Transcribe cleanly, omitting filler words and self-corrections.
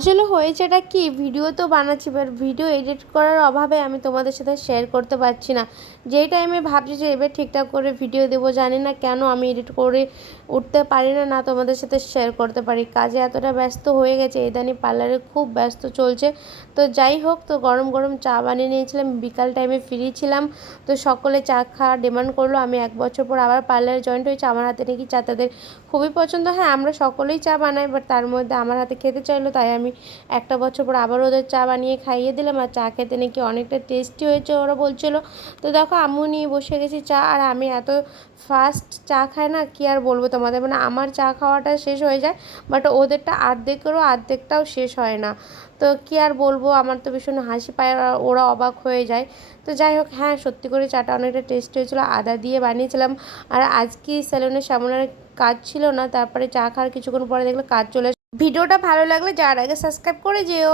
আসলে হয়েছেটা কি, ভিডিও তো বানাচ্ছি, বাট ভিডিও এডিট করার অভাবে আমি তোমাদের সাথে শেয়ার করতে পারছি না। যেই টাইমে ভাবছি যে এবার ঠিকঠাক করে ভিডিও দেবো, জানি না কেন আমি এডিট করে উঠতে পারি না, না তোমাদের সাথে শেয়ার করতে পারি। কাজে এতটা ব্যস্ত হয়ে গেছে, ইদানিং পার্লারে খুব ব্যস্ত চলছে। তো যাই হোক, তো গরম গরম চা বানিয়ে নিয়েছিলাম, বিকাল টাইমে ফ্রি ছিলাম। তো সকলে চা খাওয়ার ডিমান্ড করলো। আমি 1 বছর পর আবার পার্লারে জয়েন্ট হয়েছি। আমার হাতে নাকি চা তাদের খুবই পছন্দ। হ্যাঁ, আমরা সকলেই চা বানাই, বাট তার মধ্যে আমার হাতে খেতে চাইলো, তাই আমি 1টা বছর পর আবার ওদের চা বানিয়ে খাইয়ে দিলাম। আর চা খেতে নাকি অনেকটা টেস্টি হয়েছে ওরা বলছিল। তো দেখো, আমিও নিয়ে বসে গেছি চা। আর আমি এত ফাস্ট চা খাই না, কি আর বলবো তোমাদের, মানে আমার চা খাওয়াটা শেষ হয়ে যায়, বাট ওদেরটা অর্ধেকেরও অর্ধেকটাও শেষ হয় না। তো কি আর বলবো, আমার তো ভীষণ হাসি পায়, আর ওরা অবাক হয়ে যায়। তো যাই হোক, হ্যাঁ সত্যি করে চাটা অনেকটা টেস্টি হয়েছিলো, আদা দিয়ে বানিয়েছিলাম। আর আজকে স্যালুনে সামনের কাজ ছিল না, তারপরে চা খাওয়ার কিছুক্ষণ পরে দেখলে কাজ চলে। ভিডিওটা ভালো লাগলে যাওয়ার আগে সাবস্ক্রাইব করে যেও।